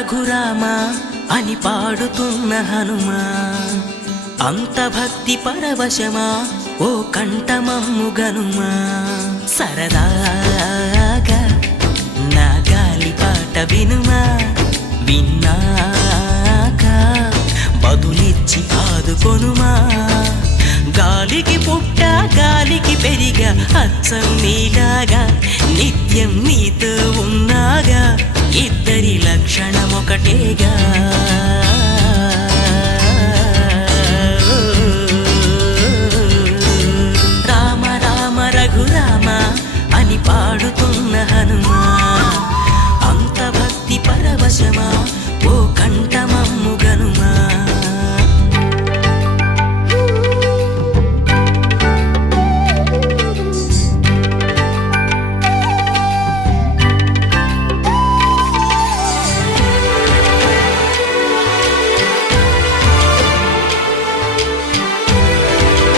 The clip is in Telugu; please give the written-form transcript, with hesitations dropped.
రఘురామా అని పాడుతున్న హనుమా, అంత భక్తి పరవశమా ఓ కంఠమమ్ము గనుమా. సరదాగా నా గాలి పాట వినుమా, విన్నాక బదులిచ్చి ఆదుకొనుమా. గాలికి పుట్ట గాలికి పెరిగా అచ్చం